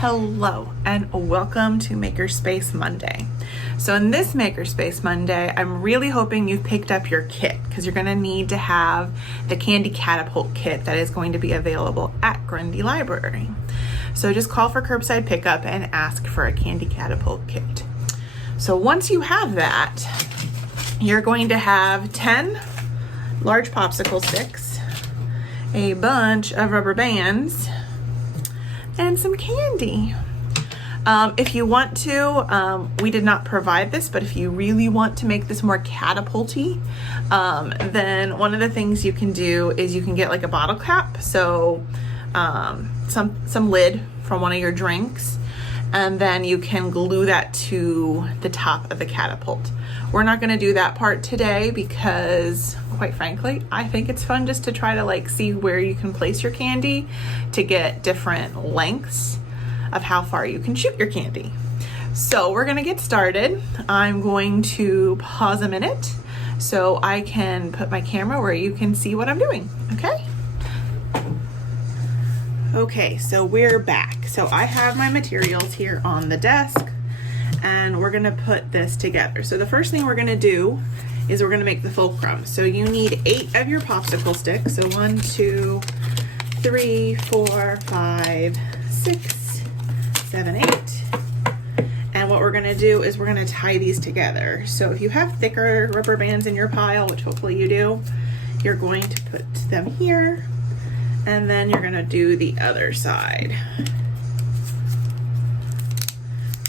Hello and welcome to Makerspace Monday. So in this Makerspace Monday, I'm really hoping you've picked up your kit because you're going to need to have the Candy Catapult kit that is going to be available at Grundy Library. So just call for curbside pickup and ask for a Candy Catapult kit. So once you have that, you're going to have 10 large popsicle sticks, a bunch of rubber bands, and some candy. If you want to, we did not provide this, but if you really want to make this more catapulty, then one of the things you can do is you can get like a bottle cap, so some lid from one of your drinks, and then you can glue that to the top of the catapult. We're not going to do that part today because, quite frankly, I think it's fun just to try to like see where you can place your candy to get different lengths of how far you can shoot your candy. So we're going to get started. I'm going to pause a minute so I can put my camera where you can see what I'm doing. Okay, so we're back. So I have my materials here on the desk, and we're gonna put this together. So the first thing we're gonna do is we're gonna make the fulcrum. So you need 8 of your popsicle sticks. So 1, 2, 3, 4, 5, 6, 7, 8. And what we're gonna do is we're gonna tie these together. So if you have thicker rubber bands in your pile, which hopefully you do, you're going to put them here, and then you're gonna do the other side.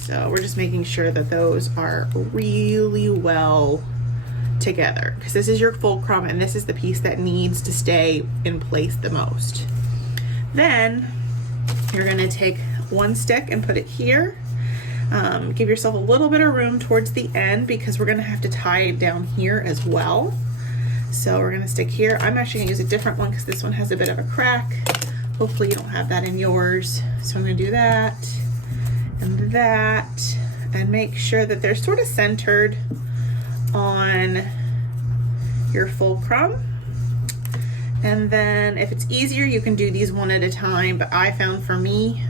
So we're just making sure that those are really well together because this is your fulcrum and this is the piece that needs to stay in place the most. Then you're gonna take one stick and put it here. Give yourself a little bit of room towards the end because we're gonna have to tie it down here as well. So we're gonna stick here. I'm actually gonna use a different one because this one has a bit of a crack. Hopefully you don't have that in yours. So I'm gonna do that and that, and make sure that they're sort of centered on your fulcrum. And then if it's easier, you can do these one at a time, but I found for me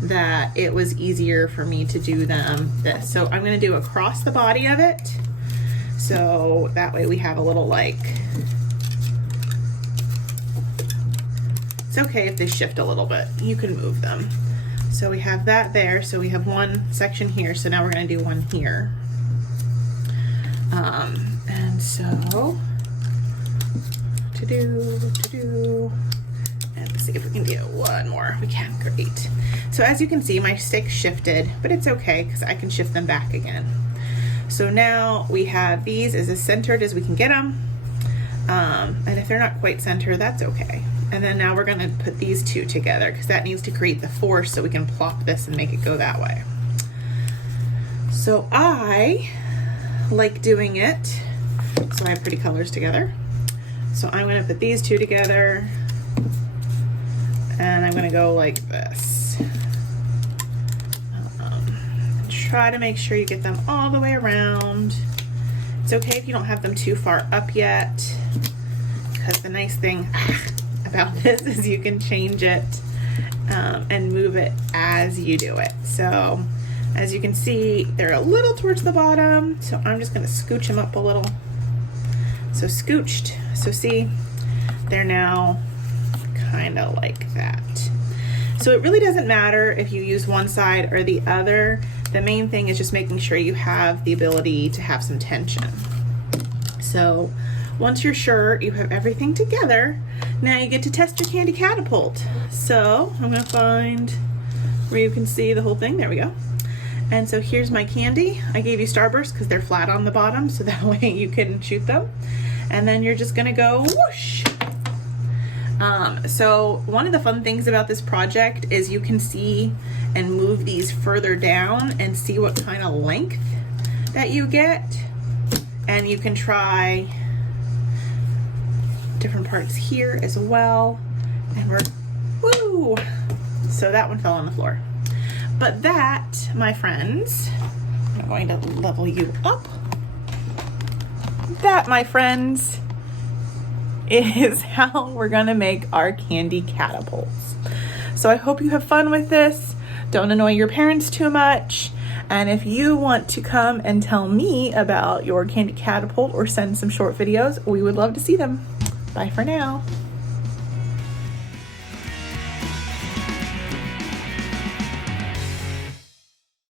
that it was easier for me to do them this. So I'm gonna do across the body of it. So that way we have a little like, it's okay if they shift a little bit, you can move them. So we have that there, so we have one section here, so now we're gonna do one here. And so, and let's see if we can do one more. We can, great. So as you can see, my stick shifted, but it's okay because I can shift them back again. So now we have these as centered as we can get them. And if they're not quite centered, that's okay. And then now we're gonna put these two together because that needs to create the force so we can plop this and make it go that way. So I like doing it, so I have pretty colors together. So I'm gonna put these two together and I'm gonna go like this. Try to make sure you get them all the way around. It's okay if you don't have them too far up yet, because the nice thing about this is you can change it and move it as you do it. So as you can see, they're a little towards the bottom, so I'm just gonna scooch them up a little. So scooched, so see, they're now kind of like that. So it really doesn't matter if you use one side or the other. The main thing is just making sure you have the ability to have some tension. So once you're sure you have everything together, now you get to test your Candy Catapult. So I'm gonna find where you can see the whole thing. There we go. And so here's my candy. I gave you starbursts because they're flat on the bottom, so that way you can shoot them. And then you're just gonna go whoosh. So one of the fun things about this project is you can see and move these further down and see what kind of length that you get. And you can try different parts here as well. And we're, woo! So that one fell on the floor. But that, my friends, I'm going to level you up. That, my friends, is how we're gonna make our candy catapults. So I hope you have fun with this. Don't annoy your parents too much. And if you want to come and tell me about your candy catapult or send some short videos, we would love to see them. Bye for now.